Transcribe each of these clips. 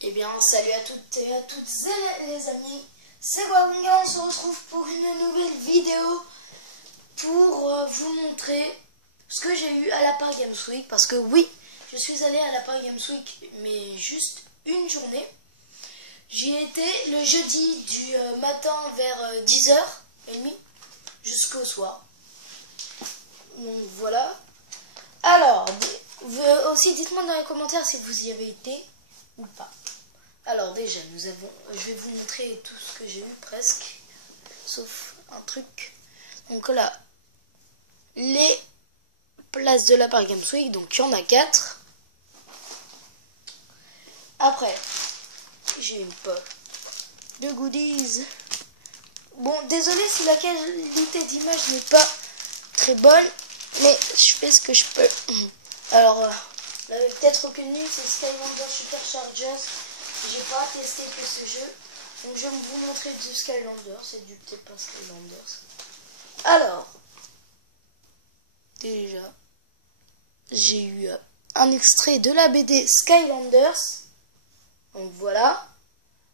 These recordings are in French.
Eh bien, salut à toutes et à toutes les amis, c'est Wawinga, on se retrouve pour une nouvelle vidéo pour vous montrer ce que j'ai eu à la Paris Games Week. Parce que oui, je suis allé à la Paris Games Week, mais juste une journée. J'y étais le jeudi du matin vers 10h30 jusqu'au soir. Donc voilà. Alors, aussi dites-moi dans les commentaires si vous y avez été ou pas. Alors déjà, je vais vous montrer tout ce que j'ai eu presque, sauf un truc. Donc là, les places de la Paris Games Week, donc il y en a 4. Après, j'ai une poche de goodies. Bon, désolé si la qualité d'image n'est pas très bonne, mais je fais ce que je peux. Alors, vous n'avez peut-être aucune news, c'est Skylanders Superchargers. J'ai pas testé que ce jeu, donc je vais vous montrer du Skylanders, c'est du peut-être pas Skylanders. Alors, déjà, j'ai eu un extrait de la BD Skylanders, donc voilà.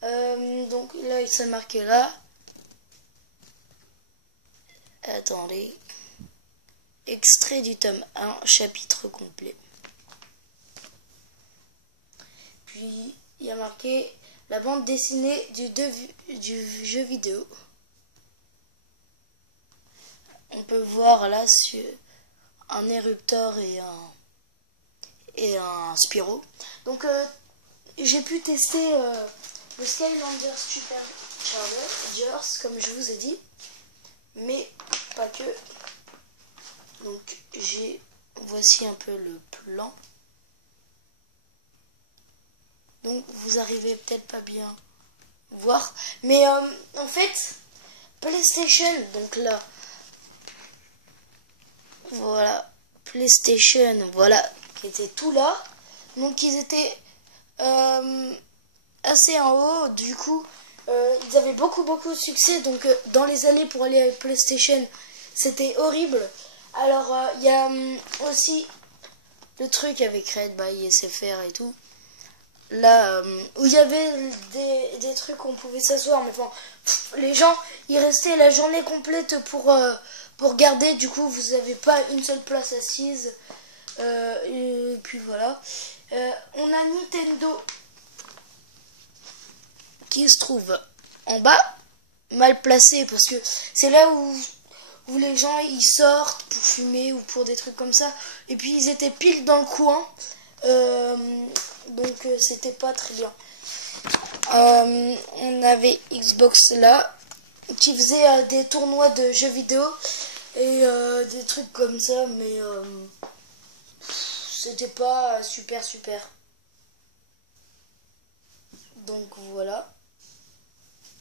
Donc là, il s'est marqué là. Attendez. Extrait du tome 1, chapitre complet. Puis, il y a marqué la bande dessinée du jeu vidéo. On peut voir là sur un érupteur et un Spyro. Donc, j'ai pu tester le Skylanders Superchargers, comme je vous ai dit. Mais pas que. Donc, voici un peu le plan. Donc vous arrivez peut-être pas bien voir. Mais en fait, PlayStation, donc là, voilà, PlayStation, voilà, qui était tout là. Donc ils étaient assez en haut, du coup, ils avaient beaucoup de succès. Donc dans les allées pour aller à PlayStation, c'était horrible. Alors il y a aussi le truc avec Red by SFR et tout. Là où il y avait des trucs où on pouvait s'asseoir, mais bon, les gens ils restaient la journée complète pour garder. Du coup vous n'avez pas une seule place assise, et puis voilà. On a Nintendo qui se trouve en bas, mal placé, parce que c'est là où les gens ils sortent pour fumer ou pour des trucs comme ça, et puis ils étaient pile dans le coin. Donc c'était pas très bien. On avait Xbox là qui faisait des tournois de jeux vidéo et des trucs comme ça, mais c'était pas super. Donc voilà.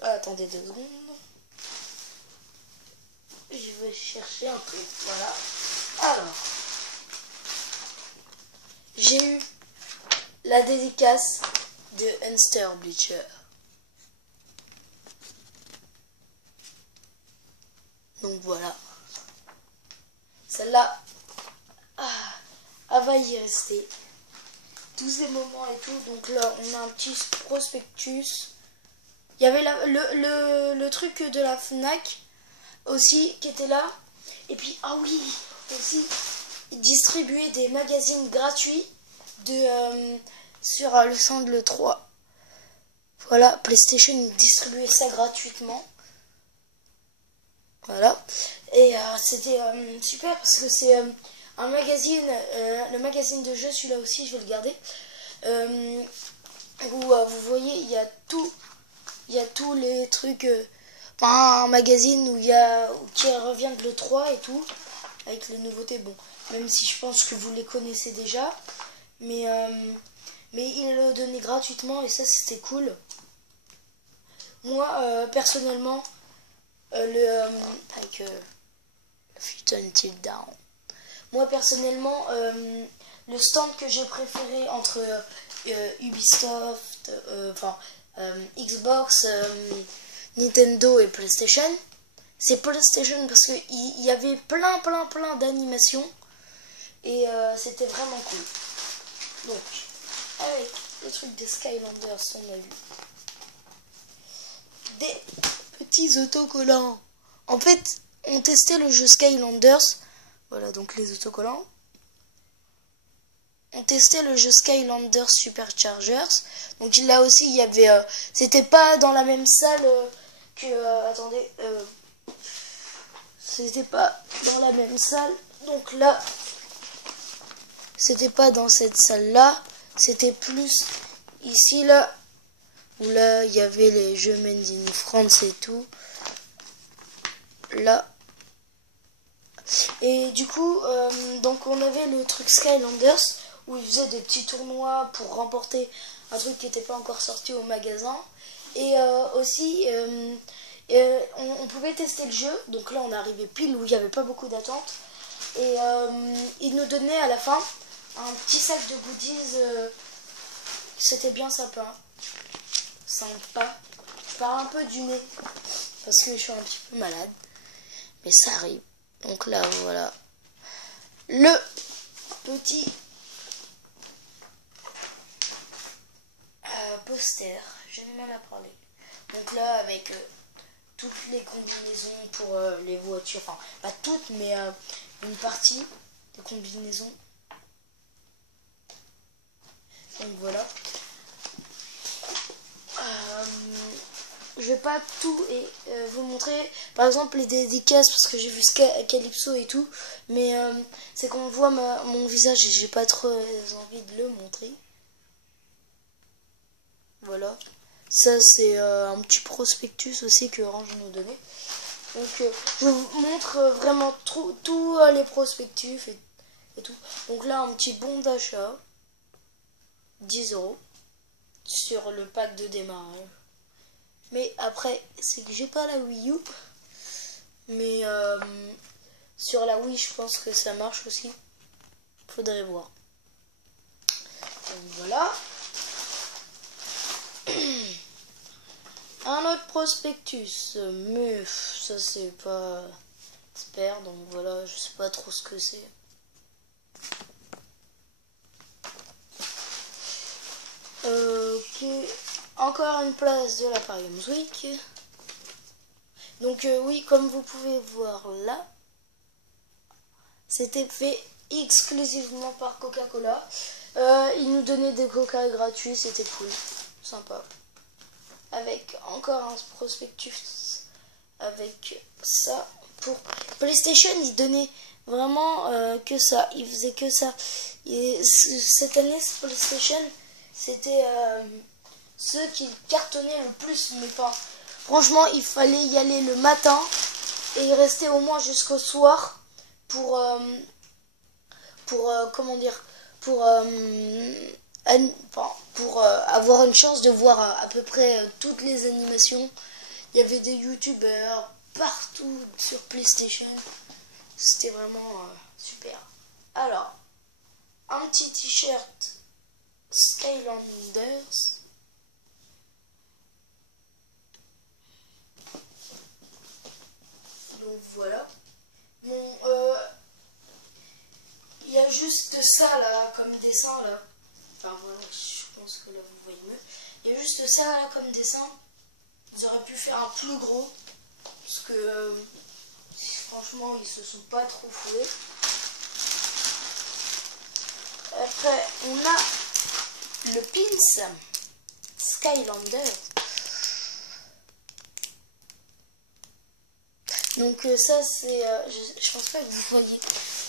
Attendez 2 secondes. Je vais chercher un peu. Voilà. Alors, j'ai eu la dédicace de Hunster Bleacher. Donc voilà. Celle-là, elle va y rester. Tous ces moments et tout. Donc là, on a un petit prospectus. Il y avait le truc de la Fnac aussi qui était là. Et puis, ah oui, aussi, ils distribuaient des magazines gratuits sur le stand le 3. Voilà, PlayStation distribuait ça gratuitement. Voilà. Et c'était super parce que c'est un magazine, le magazine de jeux, celui-là aussi, je vais le garder. Où vous voyez, il y a tous les trucs. Un magazine qui revient de l'E3 et tout, avec les nouveautés. Bon, même si je pense que vous les connaissez déjà. Mais ils le donnaient gratuitement et ça c'était cool. Moi personnellement avec Fit Until Down. Moi personnellement le stand que j'ai préféré entre Ubisoft, Xbox, Nintendo et PlayStation, c'est PlayStation parce qu'il y avait plein d'animations et c'était vraiment cool. Donc, avec le truc des Skylanders, on a vu. Des petits autocollants. En fait, on testait le jeu Skylanders. Voilà, donc les autocollants. On testait le jeu Skylanders Superchargers. Donc là aussi, il y avait... c'était pas dans la même salle que... attendez. C'était pas dans la même salle. Donc là, c'était pas dans cette salle-là. C'était plus ici, là. Où là, il y avait les jeux Made in France et tout. Là. Et du coup, donc on avait le truc Skylanders où ils faisaient des petits tournois pour remporter un truc qui n'était pas encore sorti au magasin. Et aussi, on pouvait tester le jeu. Donc là, on est arrivé pile où il n'y avait pas beaucoup d'attente. Et ils nous donnaient à la fin un petit sac de goodies. C'était bien sympa. Sympa. Je parle un peu du nez parce que je suis un petit peu malade. Mais ça arrive. Donc là, voilà. Le petit poster. J'ai du mal à parler. Donc là, avec toutes les combinaisons pour les voitures. Enfin, pas toutes, mais une partie des combinaisons. Donc voilà. Je vais pas tout vous montrer. Par exemple, les dédicaces, parce que j'ai vu Calypso et tout. Mais c'est qu'on voit mon visage et j'ai pas trop envie de le montrer. Voilà. Ça, c'est un petit prospectus aussi que Orange nous donnait. Donc, je vous montre vraiment tous les prospectus et tout. Donc là, un petit bon d'achat. 10 € sur le pack de démarrage. Mais après, c'est que j'ai pas la Wii U. Mais sur la Wii, je pense que ça marche aussi. Faudrait voir. Donc voilà. Un autre prospectus. Mais ça, c'est pas expert. Donc voilà, je sais pas trop ce que c'est. Ok. Encore une place de la Paris Games Week. Donc oui, comme vous pouvez voir là, c'était fait exclusivement par Coca-Cola. Ils nous donnaient des Coca gratuits, c'était cool, sympa. Avec encore un prospectus avec ça. Pour PlayStation, ils donnaient vraiment que ça, ils faisaient que ça. Et cette année, PlayStation, c'était ceux qui cartonnaient le plus, mais pas. Franchement, il fallait y aller le matin et rester au moins jusqu'au soir pour comment dire, pour avoir une chance de voir à peu près toutes les animations. Il y avait des youtubeurs partout sur PlayStation. C'était vraiment super. Alors, un petit t-shirt Skylanders. Donc voilà. Bon, il y a juste ça là comme dessin là. Enfin voilà, je pense que là vous voyez mieux. Il y a juste ça là comme dessin. Ils auraient pu faire un plus gros. Parce que franchement ils se sont pas trop foués. Après on a le pins Skylander. Donc ça c'est, je pense pas que vous voyez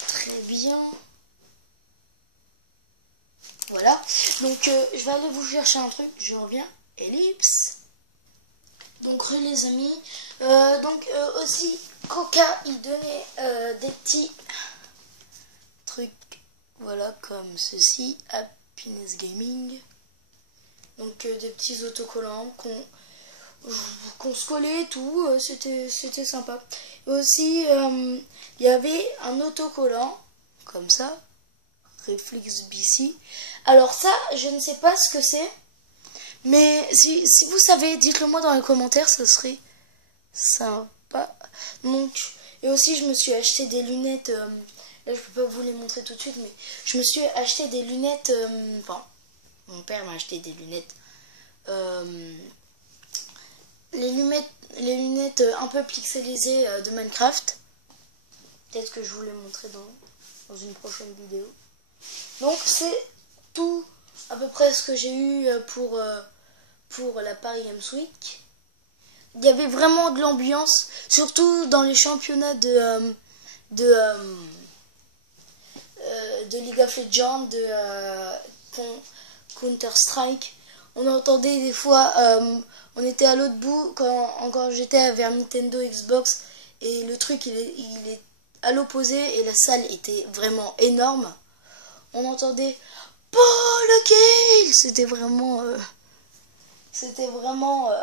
très bien. Voilà. Donc je vais aller vous chercher un truc. Je reviens. Ellipse. Donc les amis. Donc aussi Coca il donnait des petits trucs. Voilà comme ceci. Happiness Gaming. Donc des petits autocollants qu'on se collait et tout, c'était sympa. Et aussi, il y avait un autocollant, comme ça, Reflex BC. Alors ça, je ne sais pas ce que c'est, mais si vous savez, dites-le moi dans les commentaires, ça serait sympa. Donc, et aussi, je me suis acheté des lunettes, là je peux pas vous les montrer tout de suite, mais je me suis acheté des lunettes, enfin, Mon père m'a acheté des lunettes. Les lunettes un peu pixelisées de Minecraft. Peut-être que je vous les montrerai dans une prochaine vidéo. Donc c'est tout à peu près ce que j'ai eu pour la Paris Games Week. Il y avait vraiment de l'ambiance, surtout dans les championnats de League of Legends, de Counter-Strike. On entendait des fois, on était à l'autre bout quand j'étais vers Nintendo Xbox et le truc il est à l'opposé et la salle était vraiment énorme. On entendait Paul kill, c'était vraiment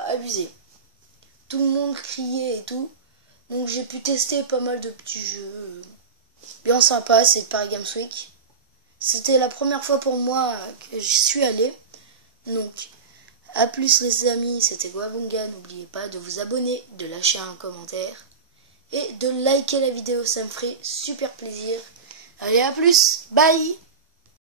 abusé. Tout le monde criait et tout. Donc j'ai pu tester pas mal de petits jeux bien sympas, c'est Paris Games Week. C'était la première fois pour moi que j'y suis allé. Donc, à plus les amis, c'était Guavunga. N'oubliez pas de vous abonner, de lâcher un commentaire et de liker la vidéo, ça me ferait super plaisir. Allez, à plus, bye!